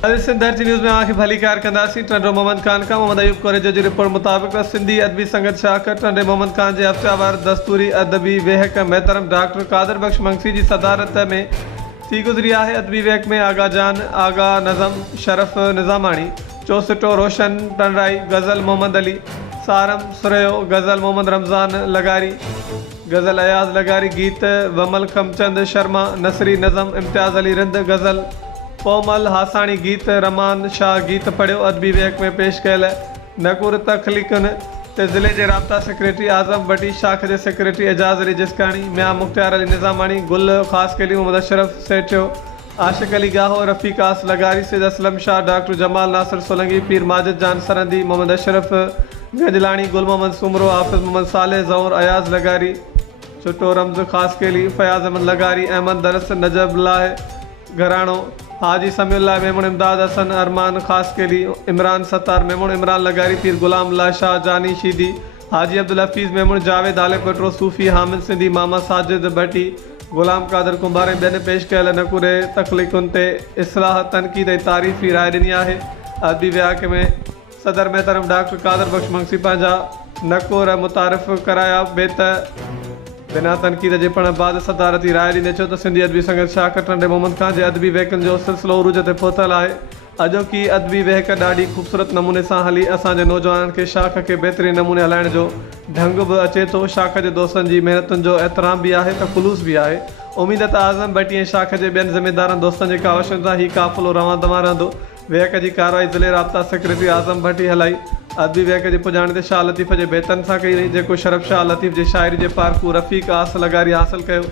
सिंधर्जी न्यूज़ में आखिर भली कार कंदासी टंडो मोहम्मद खान का मोहम्मद अयूब कोरेजो जी रिपोर्ट मुताबिक सिंधी अदबी संगत शाखा टंडे मोहम्मद खान जे हफ्तावार दस्तूरी अदबी वेहक महतरम डॉक्टर कादर बख्श मंगसी जी सदारत में थी गुजरी है। अदबी वेहक में आगा जान, आगा नज़म शरफ निज़ामानी, चौसटो रोशन टंडराई, गज़ल मोहम्मद अली, सारम सुरयो, गज़ल मोहम्मद रमज़ान लगारी, गज़ल अयाज लगारी, गीत वमल खमचंद शर्मा, नसरी नज़म इम्तियाज़ अली रिंद, गज़ल कोमल हासानी, गीत रमान शाह गीत पढ़ियो। अदबी वेहक में पेश कयल नकुर तखलीकन ते ज़िले के राब्ता सेक्रेटरी आज़म बटी, शाख के सेक्रेटरी एजाज अली जिसकानी, म्या मुख्तियार अली निज़ामानी, गुल खास के लिए मोहम्मद अशरफ सेठियो, आशिक अली गाहो, रफ़ीक आस लगारी, सैयद असलम शाह, डॉक्टर जमाल नासिर सोलंगी, पीर माजिद जान सरंदी, मोहम्मद अशरफ गंजलानी, गुल मोहम्मद सुमरो, हाफिज मोहम्मद साले जौर, अयाज लगारी, छुट्टो रमज़ खास के लिए, फयाज अहमद लगारी, अहमद दरस नजब लाह घरानो, हाजी समीउल्लाह मेमून, इमदाद हसन अरमान खास के लिए, इमरान सत्तार मेमून, इमरान लगारी, पीर गुलाम ला शाह जानी शीदी, हाजी अब्दुल हफीज़ मेमून, जावेद आले पटरो, सूफ़ी हामिद सिंधी, मामा साजिद भट्टी, गुलाम कादर कुंभारे बेन पेश कयल नकुरे तखलीकुन ते इस्लाह तनकीद ऐं तारीफ़ी राय ॾिनी आहे। अदबी वेहक में सदर महतरम डॉक्टर कादर बख्श मंगसी पंहिंजा नकुर मुतारिफ़ कराया, बिना तनकीद जे पण बाद सदारती राय ॾिने चयो त सिंधी अदबी संगत शाख टंडे मोहम्मद खान जे अदबी वेहकनि जो सिलसिलो उरूज ते पहुतल आहे। अॼोकी अदबी वेहक ॾाढी ख़ूबसूरत नमूने सां हली असांजे नौजवाननि खे शाख खे बहितरीन नमूने हलाइण जो ढंग बि अचे थो। शाख जे दोस्तनि जी महिनतुनि जो एतिराम बि आहे त ख़ुलूस बि आहे। उमीद त आज़म भट्टी ऐं शाख जे ॿियनि ज़िमेदारनि दोस्तनि जे कावशनि सां ही काफ़िलो रवां दवां रहंदो। वेहक जी कार्रवाई ज़िले राब्ता सेक्रेटरी आज़म भट्टी हलाई। अदबी वेहक जे पुॼाणे ते शाह लतीफ़ जे बेतन सां कई वई, जेको शरफ शाह लतीफ़ जे शाइरी जे पारकू रफ़ीक आस लगारी हासिल कयो।